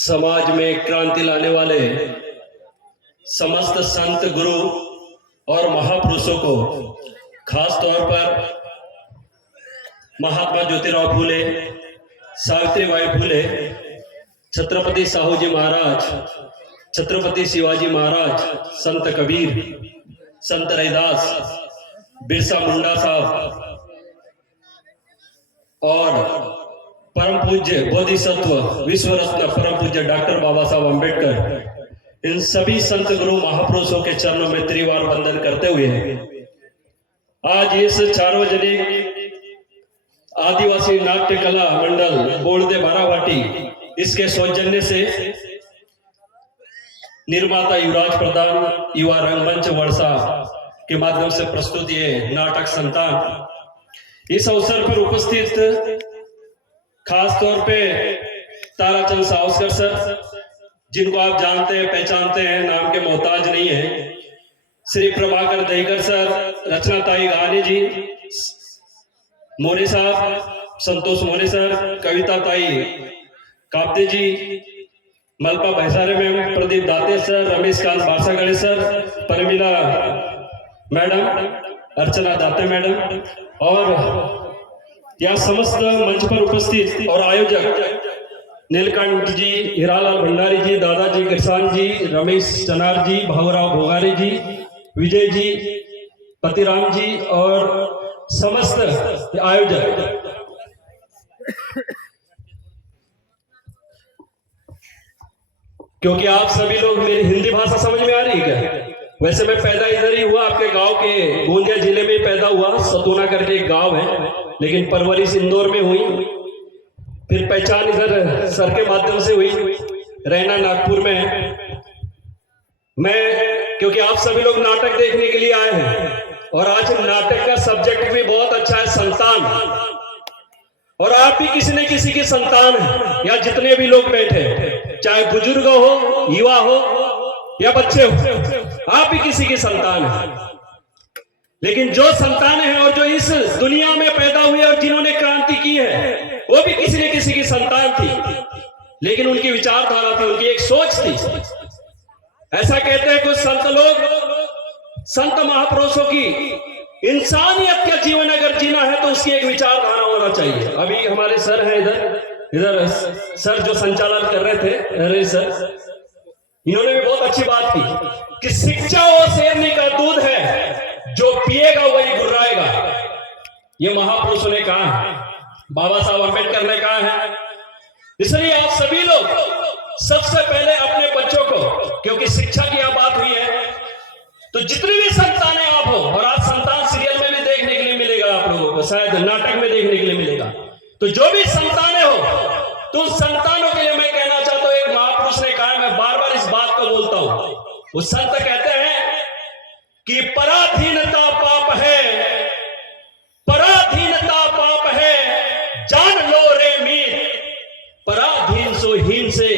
समाज में क्रांति लाने वाले समस्त संत गुरु और महापुरुषों को, खास तौर पर महात्मा ज्योतिराव फूले, सावित्रीबाई फूले, छत्रपति साहू जी महाराज, छत्रपति शिवाजी महाराज, संत कबीर, संत रैदास, बिरसा मुंडा साहब और परम पूज्य बोधिसत्व विश्व रत्न परम पूज्य डॉक्टर बाबा साहब अम्बेडकर, इन सभी संत गुरु महापुरुषों के चरणों में त्रिवार वंदन करते हुए आज इस सार्वजनिक आदिवासी नाट्य कला मंडल बोलदे बारावाटी इसके सौजन्य से निर्माता युवराज प्रधान युवा रंगमंच वर्षा के माध्यम से प्रस्तुत ये नाटक संतान, इस अवसर पर उपस्थित खास तौर पे ताराचंद सावस्कर सर, जिनको आप जानते हैं पहचानते हैं, नाम के मोहताज नहीं है, श्री प्रभाकर दहीकर सर, रचनाताई गानी जी, मोरे साहब, Santosh More sir, Kavita tai Kapte ji, Malpa Bhaisare ma'am, Pradeep Date sir, Ramesh Kant Basagade sir, Pramila madam, Archana Date madam और यह समस्त मंच पर उपस्थित और आयोजक नीलकंठ जी, हीरालाल भंडारी जी, दादाजी किसान जी, रमेश चनार जी, भावराव भोगारी जी, विजय जी, पतिराम जी और समस्त आयोजक, क्योंकि आप सभी लोग मेरी हिंदी भाषा समझ में आ रही है क्या? वैसे मैं पैदा इधर ही हुआ, आपके गांव के गोंदिया जिले में पैदा हुआ, सतोना करके एक गांव है, लेकिन परवरिश इंदौर में हुई, फिर पहचान इधर सर के माध्यम से हुई, रहना नागपुर में है मैं। क्योंकि आप सभी लोग नाटक देखने के लिए आए हैं और आज नाटक का सब्जेक्ट भी बहुत अच्छा है, संतान, और आप भी किसी न किसी की संतान है, या जितने भी लोग बैठे, चाहे बुजुर्ग हो, युवा हो या बच्चे हो, आप भी किसी की संतान है। लेकिन जो संतान है और जो इस दुनिया में पैदा हुए और जिन्होंने क्रांति की है, वो भी किसी न किसी की संतान थी, लेकिन उनकी विचारधारा थी, उनकी एक सोच थी। ऐसा कहते हैं कुछ संत लोग, संत महापुरुषों की इंसानियत का जीवन अगर जीना है तो उसकी एक विचारधारा होना चाहिए। अभी हमारे सर हैं इधर सर जो संचालन कर रहे थे, अरे सर, इन्होंने भी बहुत अच्छी बात की कि शिक्षा वो शेरनी का दूध है, जो पिएगा वही गुर्राएगा। ये महापुरुषों ने कहा है, बाबा साहब अम्बेडकर ने कहा है। इसलिए आप सभी लोग सबसे पहले अपने बच्चों को, क्योंकि शिक्षा की यह बात हुई है, तो जितनी भी संतानें आप हो, और आज संतान सीरियल में भी देखने के लिए मिलेगा आप लोगों को, शायद नाटक में देखने के लिए मिलेगा, तो जो भी संतानें हो, तो संतानों के लिए मैं कहना चाहता हूं, एक महापुरुष ने कहा, मैं बार बार इस बात को बोलता हूं, वो संत कहते हैं कि पराधीनता पाप है, पराधीनता पाप है, जान लो रे मीत, पराधीन सो हीन से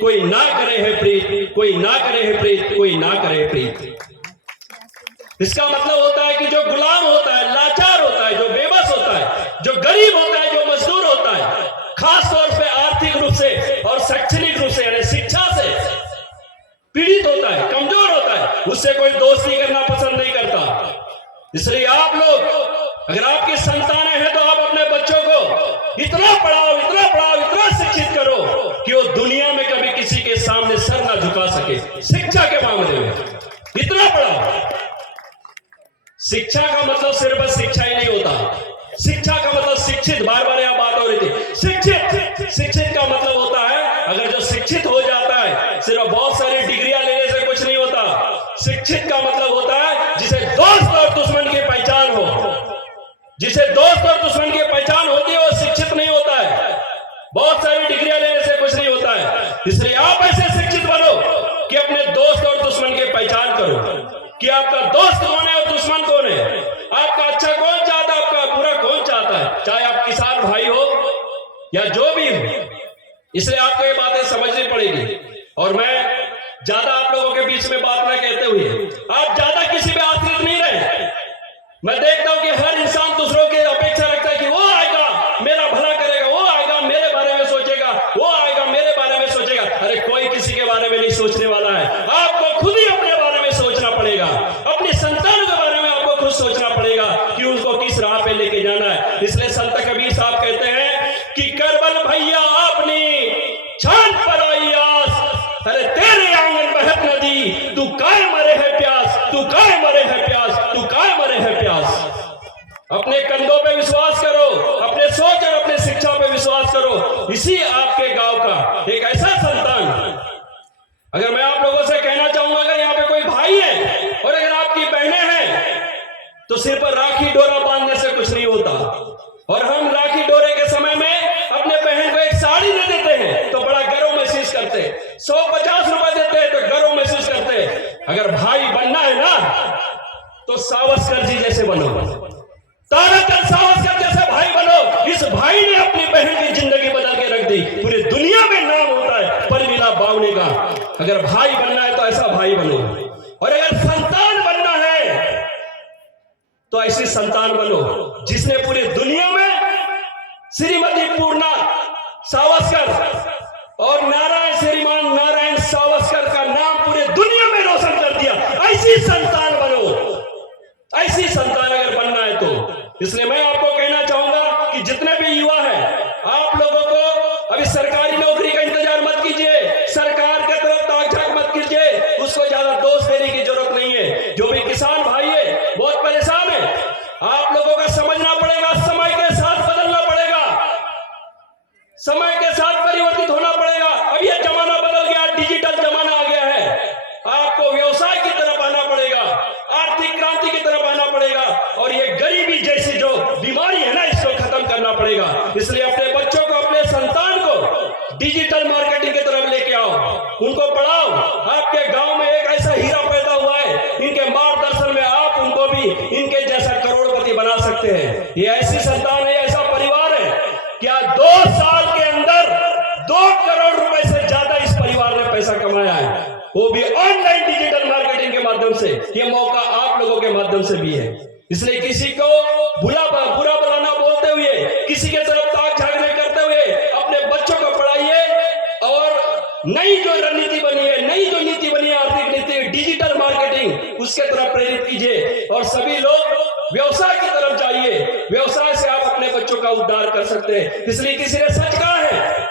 कोई ना करे है प्रीत, कोई ना करे है प्रीत, कोई ना करे है प्रीत। इसका मतलब होता है कि जो गुलाम होता है, लाचार होता है, जो बेबस होता है, जो गरीब होता है, जो मजदूर होता है, खास तौर पे आर्थिक रूप से और शैक्षणिक रूप से यानी शिक्षा से पीड़ित होता है, कमजोर होता है, उससे कोई दोस्ती करना पसंद नहीं करता। इसलिए आप लोग, अगर आपकी संतानें हैं, तो आप अपने बच्चों को इतना पढ़ाओ, इतना पढ़ाओ, इतना शिक्षित करो कि वो दुनिया में कभी किसी के सामने सर ना झुका सके। शिक्षा के मामले में इतना पढ़ाओ। शिक्षा का मतलब सिर्फ शिक्षा ही नहीं होता, शिक्षा का मतलब शिक्षित, बार बार यह बात हो रही थी, शिक्षित का मतलब होता है, अगर जो शिक्षित हो जाता है, सिर्फ बहुत सारी डिग्रियां लेने से कुछ नहीं होता। शिक्षित का मतलब होता है जिसे दोस्त और दुश्मन की पहचान हो, जिसे दोस्त और दुश्मन की पहचान होती है, वो शिक्षित नहीं होता है। बहुत सारी डिग्रियां लेने से कुछ नहीं होता है। इसलिए आप ऐसे शिक्षित बनो कि अपने दोस्त और दुश्मन की पहचान करो कि आपका दोस्त कौन है और दुश्मन कौन है, आपका अच्छा कौन चाहता है, आपका बुरा कौन चाहता है, चाहे आप किसान भाई हो या जो भी हो। इसलिए आपको ये बातें समझनी पड़ेगी। और मैं ज्यादा आप लोगों के बीच में बात ना कहते हुए, आप ज्यादा किसी पे आश्रित नहीं रहे। मैं देखता हूं कि हर इंसान दूसरों की अपेक्षा रखता है कि वो आएगा मेरा भला करेगा, वो आएगा मेरे बारे में सोचेगा, वो आएगा मेरे बारे में सोचेगा। अरे पे लेके जाना है। इसलिए संत कबीर साहब कहते हैं कि करबल भैया आपने छान पर आई आस, अरे तेरे आंगन बहत नदी, तू काय मरे है प्यास, तू काय मरे है प्यास, तू काय मरे है प्यास। अपने कंधों पे विश्वास करो, अपने सोच और अपने शिक्षा पे विश्वास करो। इसी आपके गांव का एक ऐसा संतान, अगर मैं आप लोगों से कहना चाहूंगा, अगर यहाँ पे कोई भाई है और अगर आपकी बहनें हैं तो सिर पर राखी डोरा बांधने से कुछ नहीं होता। और हम राखी डोरे के समय में अपने बहन को एक साड़ी दे देते हैं तो बड़ा गर्व महसूस करते हैं, 150 रुपए देते हैं तो गर्व महसूस करते हैं। अगर भाई बनना है ना तो सावरकर जी जैसे बनो, ताराचंद सावरकर जैसे भाई बनो। इस भाई ने अपनी बहन की जिंदगी बदल के रख दी, पूरी दुनिया में नाम होता है परमिला बावने का। अगर भाई बनना है तो ऐसा भाई बनो, और अगर संतान बनना है तो ऐसी संतान बनो जिसने पूरी दुनिया में श्रीमती पूर्णा सावरकर और नारायण श्रीमान नारायण सावरकर का नाम पूरे दुनिया में रोशन कर दिया। ऐसी संतान बनो, ऐसी संतान अगर बनना है तो। इसलिए मैं आपको कहना चाहूंगा कि जितने भी युवा हैं, आप लोगों को अभी सरकारी नौकरी का इंतजार मत कीजिए, सरकार की तरफ ताक झांक मत कीजिए, उसको ज्यादा दोष देने की जरूरत नहीं है। जो भी किसान भाई है बहुत परेशान है, आप लोगों का समझना पड़ेगा, समय के साथ बदलना पड़ेगा, समय के साथ परिवर्तित होना पड़ेगा। अब ये जमाना बदल गया, डिजिटल जमाना आ गया है। आपको व्यवसाय की तरफ आना पड़ेगा, आर्थिक क्रांति की तरफ आना पड़ेगा, और ये गरीबी जैसी जो बीमारी है ना, इसको खत्म करना पड़ेगा। इसलिए अपने बच्चों को, अपने संतान को डिजिटल मार्केटिंग की तरफ लेके आओ, उनको पढ़ाओ। आपके गांव में एक ऐसा हीरा पैदा हुआ है, इनके मार्गदर्शन में आप उनको भी इनके जैसा करोड़पति बना सकते हैं। ये ऐसी संतान है, ऐसा परिवार है, क्या 2 साल के अंदर 2 करोड़ रुपए से ज्यादा इस परिवार ने पैसा कमाया है, वो भी ऑनलाइन डिजिटल मार्केटिंग के माध्यम से। ये मौका आप लोगों के माध्यम से भी है। इसलिए किसी को बुरा भला ना बोलते हुए, किसी के तरफ ताक झांक नहीं करते हुए अपने बच्चों को पढ़ाइए, और नई जो रणनीति बनी है, नई जो नीति बनी है, आर्थिक नीति, डिजिटल मार्केटिंग, उसके तरफ प्रेरित कीजिए। और सभी लोग व्यवसाय की तरफ जाइए, व्यवसाय से आप अपने बच्चों का उद्धार कर सकते हैं। इसलिए किसी ने सच कहा है,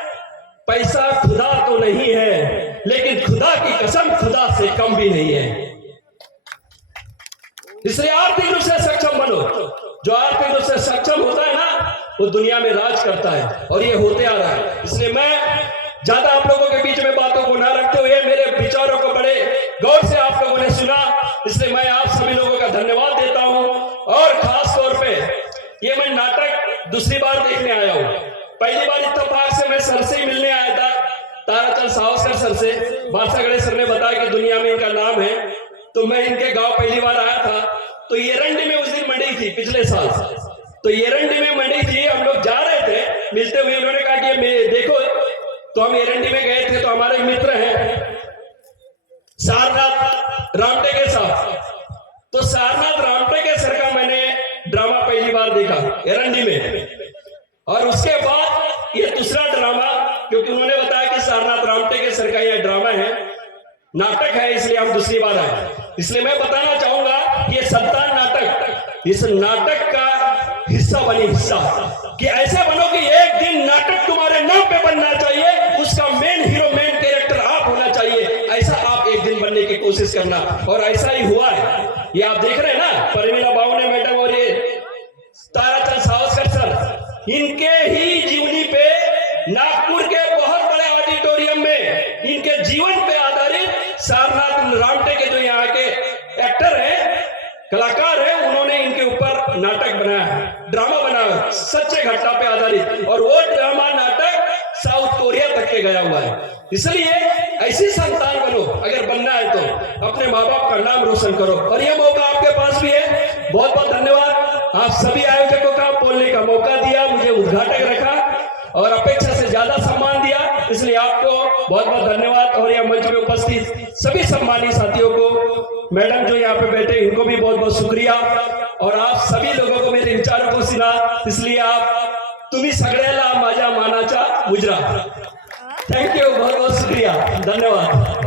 पैसा खुदा तो नहीं है, लेकिन खुदा की कसम खुदा से कम भी नहीं है। इसलिए आर्थिक रूप से सक्षम बनो। जो आर्थिक रूप से सक्षम होता है ना, वो दुनिया में राज करता है, और ये होते आ रहा है। इसलिए मैं ज्यादा आप लोगों के बीच में बातों को ना रखते हुए मेरे विचारों को बड़े गौर से आप लोगों ने सुना, इसलिए मैं आप सभी लोगों का धन्यवाद देता हूं। और खास तौर पे ये मैं नाटक दूसरी बार देखने आया हूं। पहली बार इत्तेफाक से मैं सर से ही मिलने आया था, ताराचंद सावरकर सर से। बादशाह गणेश सर ने बताया कि दुनिया में इनका नाम है, तो मैं इनके गांव पहली बार आया था। तो येरंडी में उस दिन मंडी थी, पिछले साल। तो येरंडी में मंडी थी, हम लोग जा रहे थे, मिलते हुए उन्होंने कहा कि ये देखो, तो हम येरंडी में गए थे। तो हमारे मित्र हैं सारनाथ रामटेके साहब, तो सारनाथ रामटेके सर का मैंने ड्रामा पहली बार देखा येरंडी में। और उसके बाद ये दूसरा ड्रामा, क्योंकि उन्होंने बताया कि सारनाथ रामटेके सर का यह ड्रामा है, नाटक है, इसलिए हम दूसरी बार आए। इसलिए मैं बताना चाहूंगा कि ये संतान नाटक, इस नाटक का हिस्सा बनी, हिस्सा कि ऐसे बनो कि एक दिन नाटक तुम्हारे नाम पे बनना चाहिए, उसका मेन हीरो, मेन कैरेक्टर आप होना चाहिए। ऐसा आप एक दिन बनने की कोशिश करना, और ऐसा ही हुआ है। ये आप देख रहे हैं ना, परमिला बावने मैडम और ये ताराचंद सावरकर सर, इनके ही जीवनी पे नागपुर के बहुत बड़े ऑडिटोरियम में इनके जीवन पे आधारित सारनाथ रामटेके जो यहाँ के एक्टर हैं, कलाकार हैं, उन्होंने इनके ऊपर नाटक बनाया, ड्रामा बनाया, सच्चे घटना पे आधारित। और वो ड्रामा नाटक साउथ कोरिया तक के गया हुआ है। इसलिए ऐसी संतान बनो, अगर बनना है तो अपने माँ बाप का नाम रोशन करो। और ये मौका आपके पास भी है। बहुत बहुत धन्यवाद, आप सभी आयोजकों का बोलने का मौका दिया, मुझे उद्घाटक रखा और अपेक्षा से ज्यादा सम्मान दिया, इसलिए आपको बहुत बहुत धन्यवाद। और यह मंच में उपस्थित सभी सम्मानित साथियों को, मैडम जो यहाँ पे बैठे, इनको भी बहुत बहुत शुक्रिया। और आप सभी लोगों को मेरे विचारों को सुना, इसलिए आप तुम्ही सगळ्याला माझ्या मानाचा मुजरा। थैंक यू, बहुत बहुत शुक्रिया, धन्यवाद।